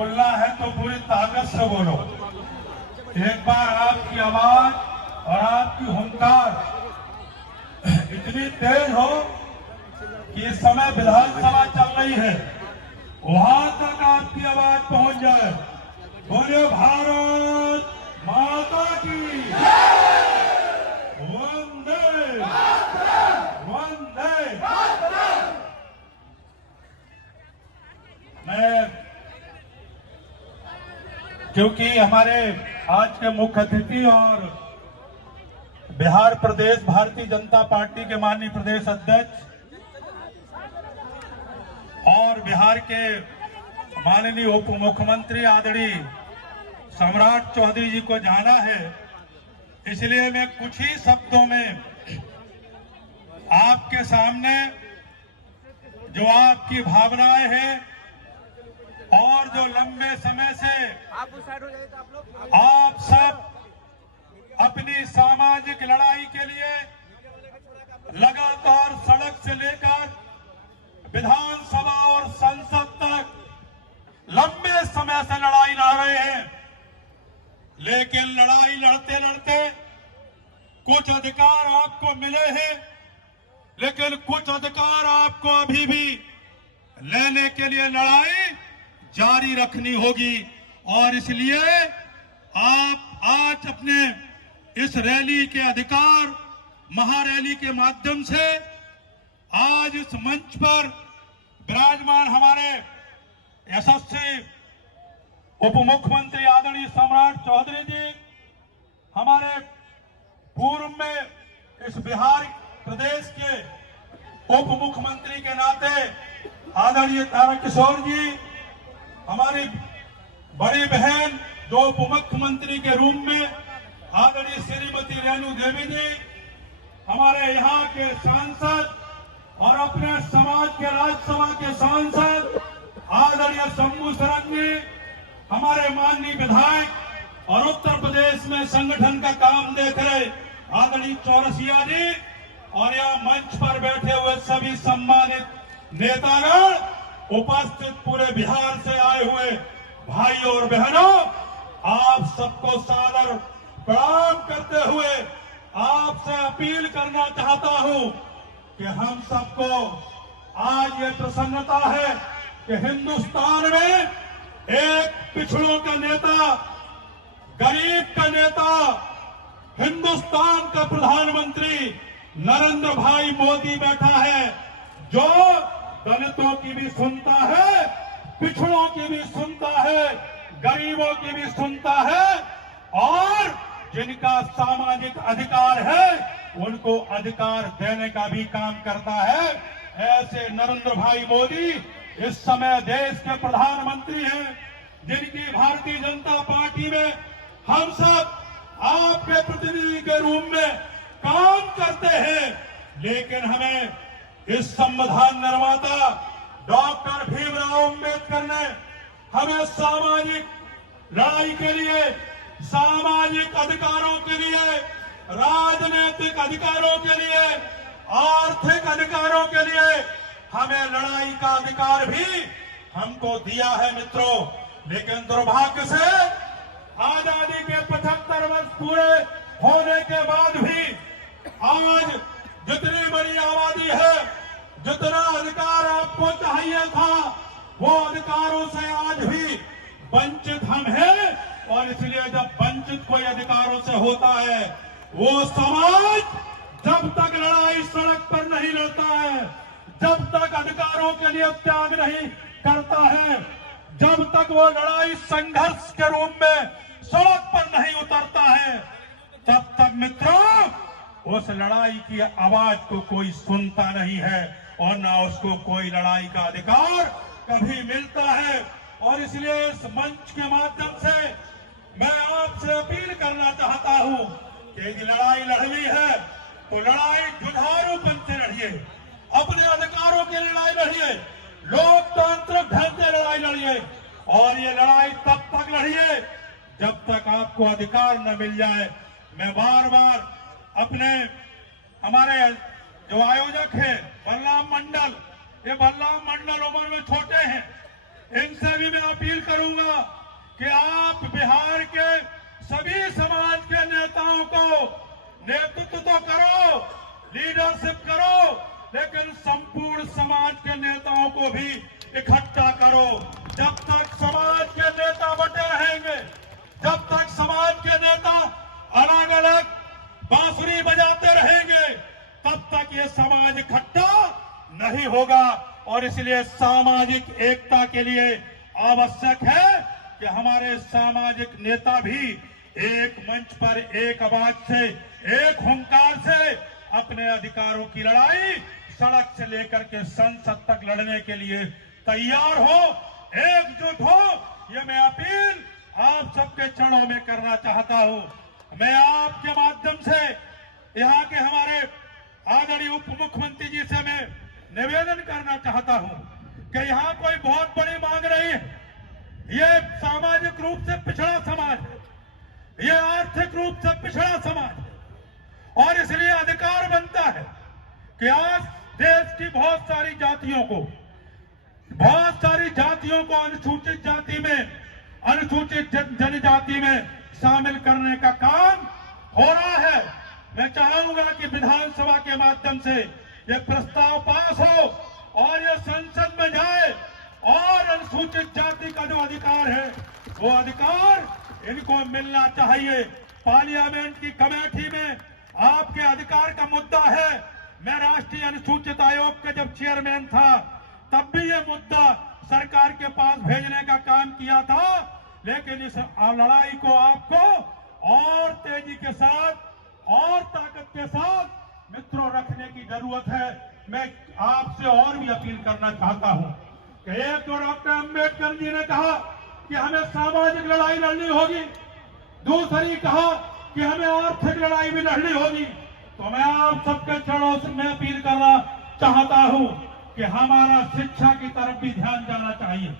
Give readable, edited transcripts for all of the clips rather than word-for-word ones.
बोलना है तो पूरी ताकत से बोलो। एक बार आपकी आवाज और आपकी हुंकार इतनी तेज हो कि इस समय विधानसभा चल रही है, वहां तक आपकी आवाज पहुंच जाए। बोले भारत माता की वंदे वंदे। मैं क्योंकि हमारे आज के मुख्य अतिथि और बिहार प्रदेश भारतीय जनता पार्टी के माननीय प्रदेश अध्यक्ष और बिहार के माननीय उप मुख्यमंत्री आदरणीय सम्राट चौधरी जी को जाना है, इसलिए मैं कुछ ही शब्दों में आपके सामने जो आपकी भावनाएं हैं और जो लंबे समय से आप सब अपनी सामाजिक लड़ाई के लिए लगातार सड़क से लेकर विधानसभा और संसद तक लंबे समय से लड़ाई लड़ रहे हैं, लेकिन लड़ाई लड़ते लड़ते कुछ अधिकार आपको मिले हैं, लेकिन कुछ अधिकार आपको अभी भी लेने के लिए लड़ाई जारी रखनी होगी। और इसलिए आप आज अपने इस रैली के अधिकार महारैली के माध्यम से आज इस मंच पर विराजमान हमारे यशस्वी उप मुख्यमंत्री आदरणीय सम्राट चौधरी जी, हमारे पूर्व में इस बिहार प्रदेश के उप मुख्यमंत्री के नाते आदरणीय तारकिशोर जी, हमारी बड़ी बहन जो उप मुख्यमंत्री के रूप में आदरणीय श्रीमती रेणु देवी जी, हमारे यहाँ के सांसद और अपने समाज के राज्यसभा के सांसद आदरणीय शंभू सरन जी, हमारे माननीय विधायक और उत्तर प्रदेश में संगठन का काम देख रहे आदरणीय चौरसिया जी, और यहाँ मंच पर बैठे हुए सभी सम्मानित नेतागण, उपस्थित पूरे बिहार से आए हुए भाइयों और बहनों, आप सबको सादर प्रणाम करते हुए आपसे अपील करना चाहता हूं कि हम सबको आज ये प्रसन्नता है कि हिंदुस्तान में एक पिछड़ों का नेता, गरीब का नेता, हिंदुस्तान का प्रधानमंत्री नरेंद्र भाई मोदी बैठा है, जो दलितों की भी सुनता है, पिछड़ों की भी सुनता है, गरीबों की भी सुनता है, और जिनका सामाजिक अधिकार है उनको अधिकार देने का भी काम करता है। ऐसे नरेंद्र भाई मोदी इस समय देश के प्रधानमंत्री हैं, जिनकी भारतीय जनता पार्टी में हम सब आपके प्रतिनिधि के रूप में काम करते हैं, लेकिन हमें इस संविधान निर्माता डॉक्टर भीमराव अंबेडकर ने हमें सामाजिक लड़ाई के लिए, सामाजिक अधिकारों के लिए, राजनीतिक अधिकारों के लिए, आर्थिक अधिकारों के लिए हमें लड़ाई का अधिकार भी हमको दिया है मित्रों। लेकिन दुर्भाग्य से आजादी के 75 वर्ष पूरे होने के बाद भी आज जितनी बड़ी आबादी है, जितना अधिकार आपको चाहिए था, वो अधिकारों से आज भी वंचित हम हैं। और इसलिए जब वंचित कोई अधिकारों से होता है, वो समाज जब तक लड़ाई सड़क पर नहीं लड़ता है, जब तक अधिकारों के लिए त्याग नहीं करता है, जब तक वो लड़ाई संघर्ष के रूप में सड़क पर नहीं उतरता है, तब तक मित्रों उस लड़ाई की आवाज को कोई सुनता नहीं है और ना उसको कोई लड़ाई का अधिकार कभी मिलता है। और इसलिए इस मंच के माध्यम से मैं आपसे अपील करना चाहता हूं कि यदि लड़ाई लड़नी है तो लड़ाई जुझारूपन से लड़िए, अपने अधिकारों की लड़ाई लड़िए, लोकतांत्रिक ढंग से लड़ाई लड़िए, और ये लड़ाई तब तक लड़िए जब तक आपको अधिकार न मिल जाए। मैं बार बार अपने हमारे जो आयोजक हैं बलराम मंडल, ये बलराम मंडल उम्र में छोटे हैं, इनसे भी मैं अपील करूं करूंगा कि आप बिहार के सभी समाज के नेताओं को नेतृत्व तो करो, लीडरशिप करो, लेकिन संपूर्ण समाज के नेताओं को भी इकट्ठा करो। जब तक समाज के नेता बटे रहेंगे, जब तक समाज के नेता अलग अलग बांसुरी बजाते रहेंगे, तब तक ये समाज इकट्ठा नहीं होगा। और इसलिए सामाजिक एकता के लिए आवश्यक है कि हमारे सामाजिक नेता भी एक मंच पर एक आवाज से, एक हुंकार से अपने अधिकारों की लड़ाई सड़क से लेकर के संसद तक लड़ने के लिए तैयार हो, एकजुट हो। ये मैं अपील आप सबके चरणों में करना चाहता हूं। मैं आपके माध्यम से यहाँ के हमारे आदरणीय उप मुख्यमंत्री जी से मैं निवेदन करना चाहता हूं कि यहाँ कोई बहुत बड़ी मांग नहीं है। ये सामाजिक रूप से पिछड़ा समाज है, ये आर्थिक रूप से पिछड़ा समाज है, और इसलिए अधिकार बनता है कि आज देश की बहुत सारी जातियों को अनुसूचित जाति में, अनुसूचित जनजाति में शामिल करने का काम हो रहा है। मैं चाहूंगा कि विधानसभा के माध्यम से ये प्रस्ताव पास हो और ये संसद में जाए, और अनुसूचित जाति का जो अधिकार है वो अधिकार इनको मिलना चाहिए। पार्लियामेंट की कमेटी में आपके अधिकार का मुद्दा है। मैं राष्ट्रीय अनुसूचित आयोग का जब चेयरमैन था तब भी ये मुद्दा सरकार के पास भेजने का काम किया था, लेकिन इस लड़ाई को आपको और तेजी के साथ और ताकत के साथ मित्रों रखने की जरूरत है। मैं आपसे और भी अपील करना चाहता हूं कि एक तो डॉक्टर अंबेडकर जी ने कहा कि हमें सामाजिक लड़ाई लड़नी होगी, दूसरी कहा कि हमें आर्थिक लड़ाई भी लड़नी होगी। तो मैं आप सबके चरणों से मैं अपील करना चाहता हूं कि हमारा शिक्षा की तरफ भी ध्यान जाना चाहिए।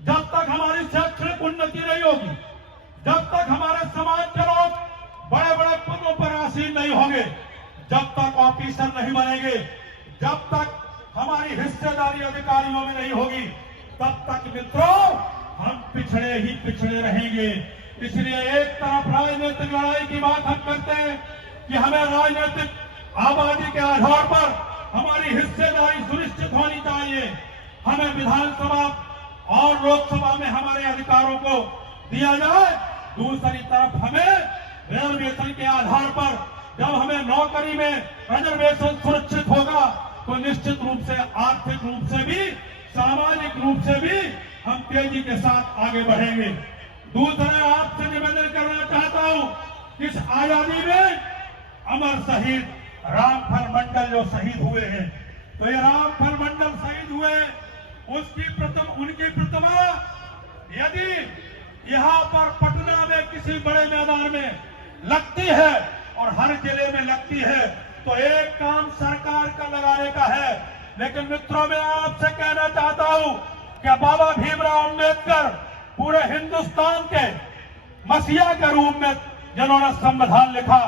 जब तक हमारी शैक्षणिक उन्नति नहीं होगी, जब तक हमारे समाज के लोग बड़े बड़े पदों पर आसीन नहीं होंगे, जब तक ऑफिसर नहीं बनेंगे, जब तक हमारी हिस्सेदारी अधिकारियों में नहीं होगी, तब तक मित्रों हम पिछड़े ही पिछड़े रहेंगे। इसलिए एक तरफ राजनीतिक लड़ाई की बात हम करते हैं कि हमें राजनीतिक आबादी के आधार पर हमारी हिस्सेदारी सुनिश्चित होनी चाहिए, हमें विधानसभा और लोकसभा में हमारे अधिकारों को दिया जाए। दूसरी तरफ हमें रिजर्वेशन के आधार पर जब हमें नौकरी में रिजर्वेशन सुरक्षित होगा तो निश्चित रूप से आर्थिक रूप से भी, सामाजिक रूप से भी हम तेजी के साथ आगे बढ़ेंगे। दूसरा आपसे निवेदन करना चाहता हूं, इस आजादी में अमर शहीद रामफल मंडल जो शहीद हुए हैं, तो ये रामफल मंडल शहीद हुए, उनकी प्रतिमा यदि यहाँ पर पटना में किसी बड़े मैदान में लगती है और हर जिले में लगती है, तो एक काम सरकार का लगाने का है। लेकिन मित्रों मैं आपसे कहना चाहता हूं कि बाबा भीमराव अंबेडकर पूरे हिंदुस्तान के मसीहा के रूप में जिन्होंने संविधान लिखा,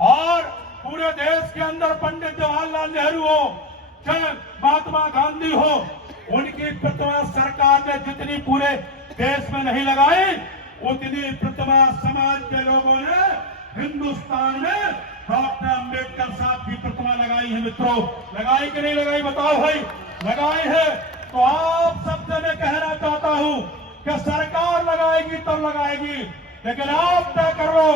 और पूरे देश के अंदर पंडित जवाहरलाल नेहरू हो चाहे महात्मा गांधी हो, उनकी प्रतिमा सरकार ने जितनी पूरे देश में नहीं लगाई, उतनी प्रतिमा समाज के लोगों ने हिंदुस्तान में डॉक्टर अंबेडकर साहब की प्रतिमा लगाई है। मित्रों लगाई कि नहीं लगाई बताओ भाई, लगाई है। तो आप सबसे मैं कहना चाहता हूं कि सरकार लगाएगी तब लगाएगी, लेकिन आप तय कर लो।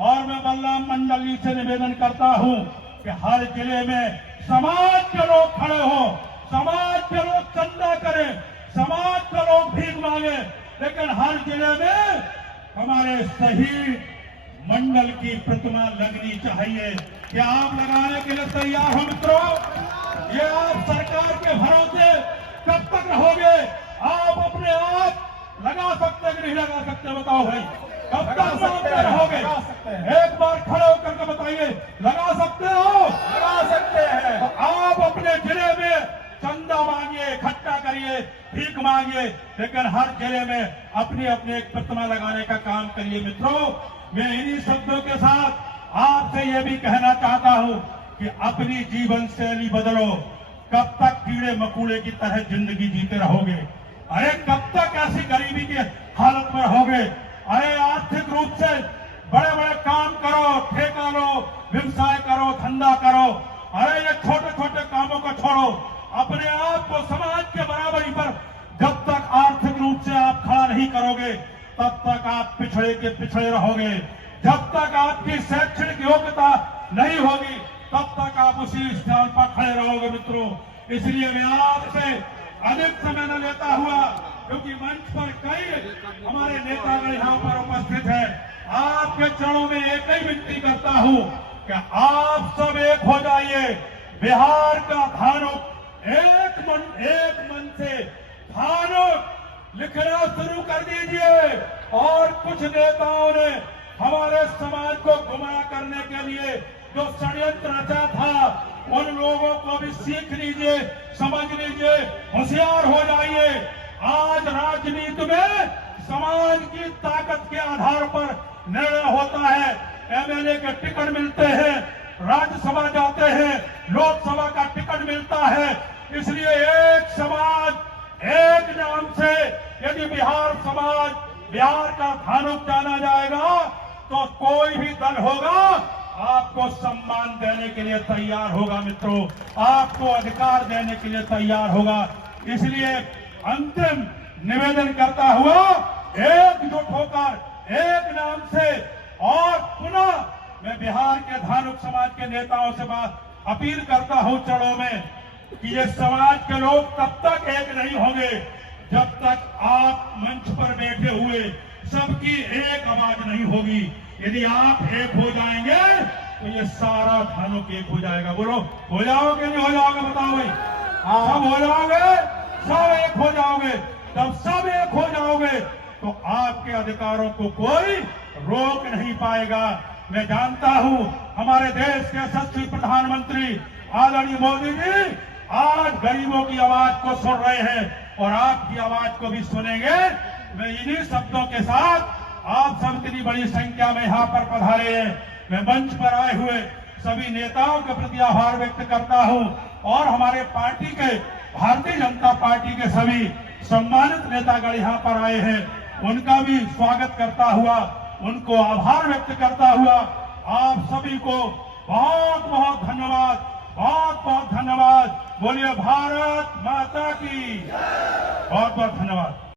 और मैं बलराम मंडल जी से निवेदन करता हूं कि हर जिले में समाज के लोग खड़े हो, समाज के लोग चंदा करें, समाज के लोग भीख मांगे, लेकिन हर जिले में हमारे शहीद मंडल की प्रतिमा लगनी चाहिए। क्या आप लगाने के लिए तैयार हो मित्रों? ये आप सरकार के भरोसे कब तक रहोगे? आप अपने आप लगा सकते कि नहीं लगा सकते बताओ भाई, कब तक मांगते रहोगे? एक बार खड़े होकर के बताइए, लगा सकते हो? लगा सकते हैं। तो आप अपने जिले में चंदा मांगिए, इकट्ठा करिए, भीख मांगिए, लेकिन हर जिले में अपनी अपनी एक प्रतिमा लगाने का काम करिए। मित्रों मैं इन्हीं शब्दों के साथ आपसे यह भी कहना चाहता हूं कि अपनी जीवन शैली बदलो। कब तक कीड़े मकोड़े की तरह जिंदगी जीते रहोगे? अरे कब तक ऐसी गरीब करोगे तब तक आप पिछड़े के पिछड़े रहोगे। जब तक आपकी शैक्षणिक योग्यता नहीं होगी तब तक आप उसी स्थान पर खड़े रहोगे मित्रों। इसलिए मैं आपसे अधिक समय न लेता हुआ, क्योंकि मंच पर कई हमारे नेतागण यहाँ पर उपस्थित है, आपके चरणों में एक ही विनती करता हूँ कि आप सब एक हो जाइए। बिहार का धानुक एक मन से धानुक लिखना शुरू कर दीजिए। और कुछ नेताओं ने हमारे समाज को गुमराह करने के लिए जो षड्यंत्र रचा था, उन लोगों को भी सीख लीजिए, समझ लीजिए, होशियार हो जाइए। आज राजनीति में समाज की ताकत के आधार पर निर्णय होता है। एमएलए के टिकट मिलते हैं, राज्यसभा जाते हैं, लोकसभा का टिकट मिलता है। इसलिए एक समाज एक नाम से यदि बिहार समाज, बिहार का धानुक जाना जाएगा तो कोई भी दल होगा आपको सम्मान देने के लिए तैयार होगा मित्रों, आपको अधिकार देने के लिए तैयार होगा। इसलिए अंतिम निवेदन करता हुआ एकजुट होकर एक नाम से, और पुनः मैं बिहार के धानुक समाज के नेताओं से बात अपील करता हूं चरणों में कि ये समाज के लोग तब तक एक नहीं होंगे जब तक आप मंच पर बैठे हुए सबकी एक आवाज नहीं होगी। यदि आप एक हो जाएंगे तो ये सारा धानुक एक हो जाएगा। बोलो, हो जाओगे नहीं हो जाओगे? बताओ भाई। सब हो जाओगे, सब एक हो जाओगे। जब सब एक हो जाओगे तो आपके अधिकारों को कोई रोक नहीं पाएगा। मैं जानता हूं हमारे देश के यशस्वी प्रधानमंत्री आदरणीय मोदी जी आज गरीबों की आवाज को सुन रहे हैं और आपकी आवाज को भी सुनेंगे। मैं इन्हीं शब्दों के साथ आप सब इतनी बड़ी संख्या में यहाँ पर पधारे हैं, मैं मंच पर आए हुए सभी नेताओं के प्रति आभार व्यक्त करता हूँ और हमारे पार्टी के, भारतीय जनता पार्टी के सभी सम्मानित नेतागण यहाँ पर आए हैं, उनका भी स्वागत करता हुआ, उनको आभार व्यक्त करता हुआ आप सभी को बहुत बहुत धन्यवाद, बहुत बहुत धन्यवाद। बोलिए भारत माता की। बहुत बहुत धन्यवाद।